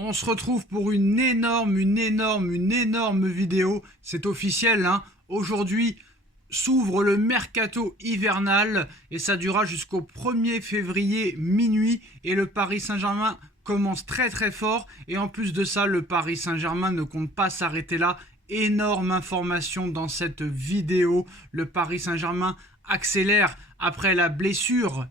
On se retrouve pour une énorme vidéo. C'est officiel, hein. Aujourd'hui s'ouvre le mercato hivernal et ça durera jusqu'au 1er février minuit. Et le Paris Saint-Germain commence très fort. Et en plus de ça, le Paris Saint-Germain ne compte pas s'arrêter là. Énorme information dans cette vidéo. Le Paris Saint-Germain accélère après la blessure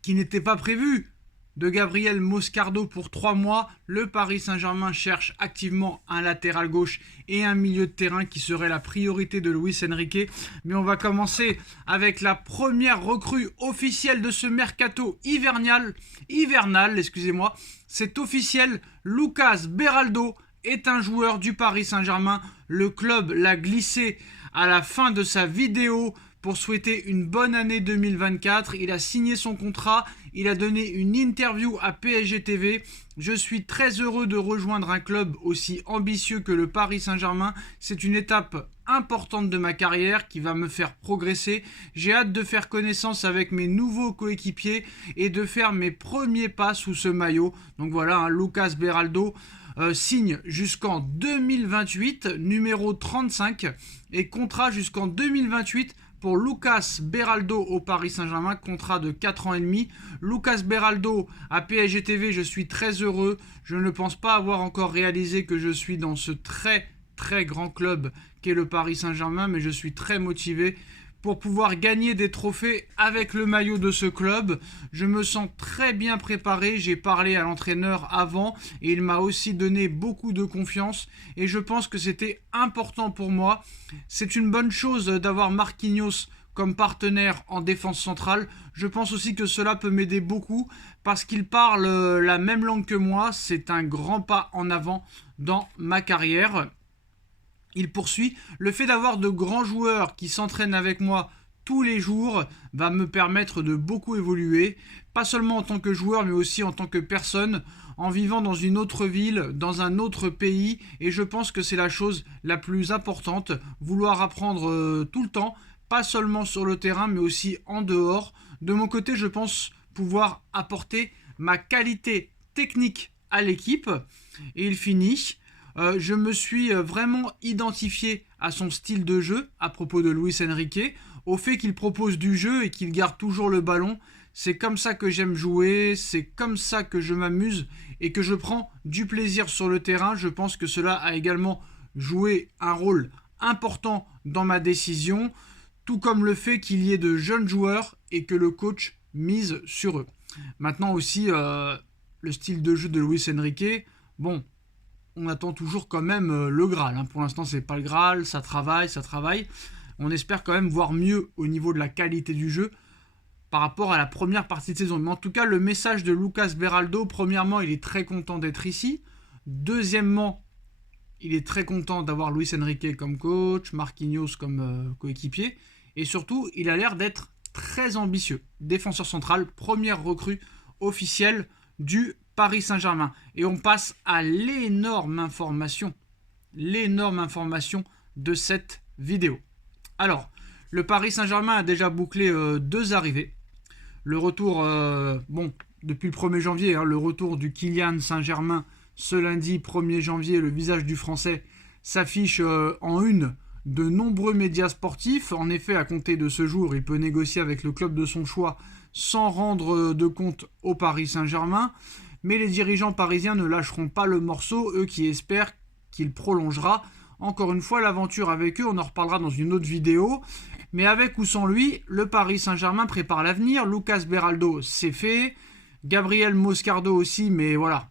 qui n'était pas prévue de Gabriel Moscardo pour 3 mois. Le Paris Saint-Germain cherche activement un latéral gauche et un milieu de terrain qui serait la priorité de Luis Enrique. Mais on va commencer avec la première recrue officielle de ce mercato hivernal, excusez-moi. C'est officiel, Lucas Beraldo est un joueur du Paris Saint-Germain. Le club l'a glissé à la fin de sa vidéo pour souhaiter une bonne année 2024. Il a signé son contrat, il a donné une interview à PSG TV. Je suis très heureux de rejoindre un club aussi ambitieux que le Paris Saint-Germain. C'est une étape importante de ma carrière qui va me faire progresser. J'ai hâte de faire connaissance avec mes nouveaux coéquipiers et de faire mes premiers pas sous ce maillot. Donc voilà, hein, Lucas Beraldo signe jusqu'en 2028, numéro 35, et contrat jusqu'en 2028 pour Lucas Beraldo au Paris Saint-Germain, contrat de 4 ans et demi. Lucas Beraldo à PSG TV, je suis très heureux. Je ne pense pas avoir encore réalisé que je suis dans ce très grand club qu'est le Paris Saint-Germain, mais je suis très motivé pour pouvoir gagner des trophées avec le maillot de ce club. Je me sens très bien préparé, j'ai parlé à l'entraîneur avant et il m'a aussi donné beaucoup de confiance et je pense que c'était important pour moi. C'est une bonne chose d'avoir Marquinhos comme partenaire en défense centrale. Je pense aussi que cela peut m'aider beaucoup parce qu'il parle la même langue que moi. C'est un grand pas en avant dans ma carrière. Il poursuit, le fait d'avoir de grands joueurs qui s'entraînent avec moi tous les jours va me permettre de beaucoup évoluer, pas seulement en tant que joueur mais aussi en tant que personne, en vivant dans une autre ville, dans un autre pays, et je pense que c'est la chose la plus importante, vouloir apprendre tout le temps, pas seulement sur le terrain mais aussi en dehors. De mon côté, je pense pouvoir apporter ma qualité technique à l'équipe, et il finit. Je me suis vraiment identifié à son style de jeu à propos de Luis Enrique, au fait qu'il propose du jeu et qu'il garde toujours le ballon. C'est comme ça que j'aime jouer, c'est comme ça que je m'amuse et que je prends du plaisir sur le terrain. Je pense que cela a également joué un rôle important dans ma décision, tout comme le fait qu'il y ait de jeunes joueurs et que le coach mise sur eux. Maintenant aussi, le style de jeu de Luis Enrique, bon, on attend toujours quand même le Graal. Hein. Pour l'instant, c'est pas le Graal, ça travaille. On espère quand même voir mieux au niveau de la qualité du jeu par rapport à la première partie de saison. Mais en tout cas, le message de Lucas Beraldo, premièrement, il est très content d'être ici. Deuxièmement, il est très content d'avoir Luis Enrique comme coach, Marquinhos comme coéquipier. Et surtout, il a l'air d'être très ambitieux. Défenseur central, première recrue officielle du Paris Saint-Germain. Et on passe à l'énorme information de cette vidéo. Alors, le Paris Saint-Germain a déjà bouclé 2 arrivées. Le retour, depuis le 1er janvier, hein, le retour du Kylian Saint-Germain ce lundi 1er janvier, le visage du Français s'affiche en une de nombreux médias sportifs. En effet, à compter de ce jour, il peut négocier avec le club de son choix sans rendre de compte au Paris Saint-Germain. Mais les dirigeants parisiens ne lâcheront pas le morceau, eux qui espèrent qu'il prolongera. Encore une fois, l'aventure avec eux, on en reparlera dans une autre vidéo. Mais avec ou sans lui, le Paris Saint-Germain prépare l'avenir. Lucas Beraldo, c'est fait. Gabriel Moscardo aussi, mais voilà.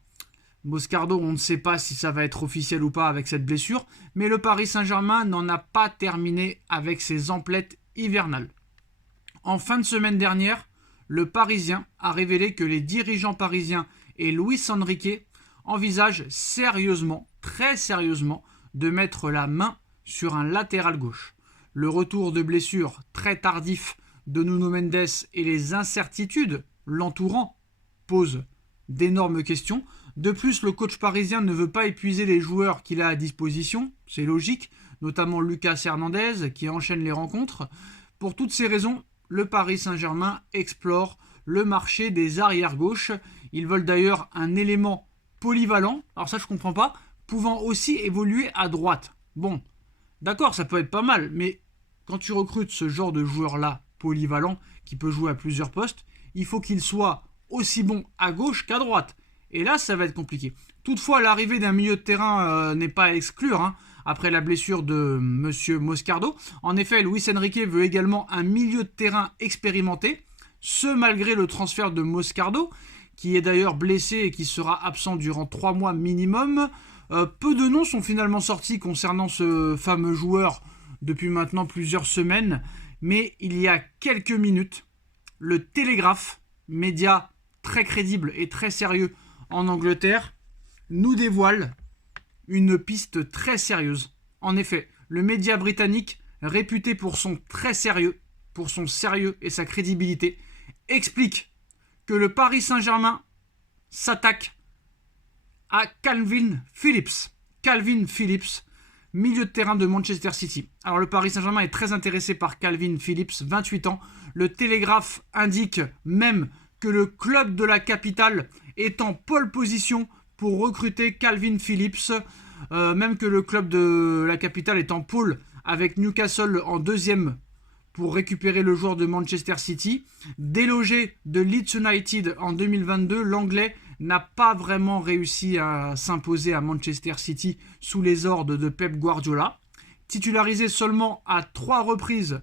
Moscardo, on ne sait pas si ça va être officiel ou pas avec cette blessure. Mais le Paris Saint-Germain n'en a pas terminé avec ses emplettes hivernales. En fin de semaine dernière, le Parisien a révélé que les dirigeants parisiens et Luis Enrique envisagent sérieusement, très sérieusement, de mettre la main sur un latéral gauche. Le retour de blessure très tardif de Nuno Mendes et les incertitudes l'entourant posent d'énormes questions. De plus, le coach parisien ne veut pas épuiser les joueurs qu'il a à disposition, c'est logique, notamment Lucas Hernandez qui enchaîne les rencontres. Pour toutes ces raisons, le Paris Saint-Germain explore le marché des arrières gauches. Ils veulent d'ailleurs un élément polyvalent, alors ça je comprends pas, pouvant aussi évoluer à droite. Bon, d'accord, ça peut être pas mal, mais quand tu recrutes ce genre de joueur-là, polyvalent, qui peut jouer à plusieurs postes, il faut qu'il soit aussi bon à gauche qu'à droite. Et là, ça va être compliqué. Toutefois, l'arrivée d'un milieu de terrain n'est pas à exclure, hein, après la blessure de Monsieur Moscardo. En effet, Luis Enrique veut également un milieu de terrain expérimenté, ce malgré le transfert de Moscardo, qui est d'ailleurs blessé et qui sera absent durant 3 mois minimum. Peu de noms sont finalement sortis concernant ce fameux joueur depuis maintenant plusieurs semaines, mais il y a quelques minutes, le Télégraphe, média très crédible et très sérieux en Angleterre, nous dévoile une piste très sérieuse. En effet, le média britannique, réputé pour son sérieux et sa crédibilité, explique que le Paris Saint-Germain s'attaque à Calvin Phillips. Calvin Phillips, milieu de terrain de Manchester City. Alors le Paris Saint-Germain est très intéressé par Calvin Phillips, 28 ans. Le Télégraphe indique même que le club de la capitale est en pole position pour recruter Calvin Phillips, même que le club de la capitale est en pôle avec Newcastle en deuxième pour récupérer le joueur de Manchester City. Délogé de Leeds United en 2022, l'Anglais n'a pas vraiment réussi à s'imposer à Manchester City sous les ordres de Pep Guardiola. Titularisé seulement à 3 reprises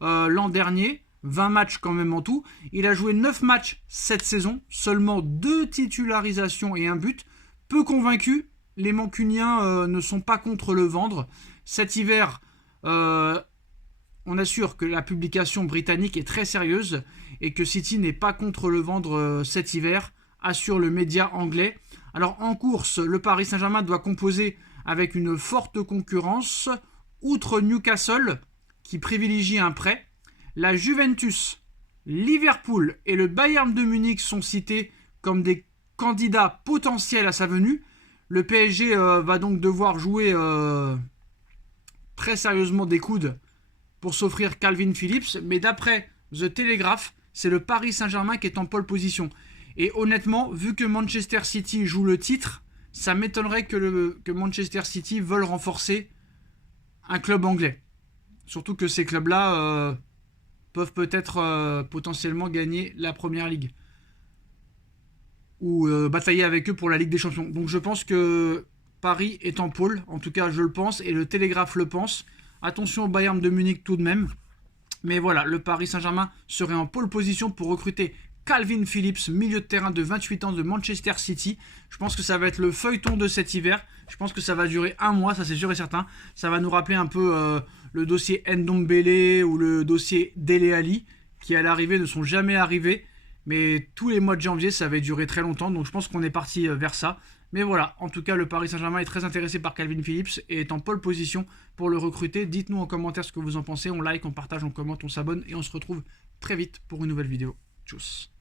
l'an dernier, 20 matchs quand même en tout. Il a joué 9 matchs cette saison, seulement 2 titularisations et 1 but. Peu convaincus, les Mancuniens ne sont pas contre le vendre. Cet hiver, on assure que la publication britannique est très sérieuse et que City n'est pas contre le vendre cet hiver, assure le média anglais. Alors en course, le Paris Saint-Germain doit composer avec une forte concurrence. Outre Newcastle, qui privilégie un prêt, la Juventus, Liverpool et le Bayern de Munich sont cités comme des candidats potentiels à sa venue. Le PSG va donc devoir jouer très sérieusement des coudes pour s'offrir Calvin Phillips. Mais d'après The Telegraph, c'est le Paris Saint-Germain qui est en pole position. Et honnêtement, vu que Manchester City joue le titre, ça m'étonnerait que Manchester City veuille renforcer un club anglais. Surtout que ces clubs-là peuvent peut-être potentiellement gagner la Première Ligue. Ou batailler avec eux pour la Ligue des Champions. Donc je pense que Paris est en pôle, en tout cas je le pense, et le Télégraphe le pense. Attention au Bayern de Munich tout de même. Mais voilà, le Paris Saint-Germain serait en pole position pour recruter Calvin Phillips, milieu de terrain de 28 ans de Manchester City. Je pense que ça va être le feuilleton de cet hiver. Je pense que ça va durer 1 mois, ça c'est sûr et certain. Ça va nous rappeler un peu le dossier Ndombele ou le dossier Dele Alli, qui à l'arrivée ne sont jamais arrivés. Mais tous les mois de janvier, ça avait duré très longtemps. Donc je pense qu'on est parti vers ça. Mais voilà, en tout cas, le Paris Saint-Germain est très intéressé par Calvin Phillips et est en pole position pour le recruter. Dites-nous en commentaire ce que vous en pensez. On like, on partage, on commente, on s'abonne et on se retrouve très vite pour une nouvelle vidéo. Tchuss.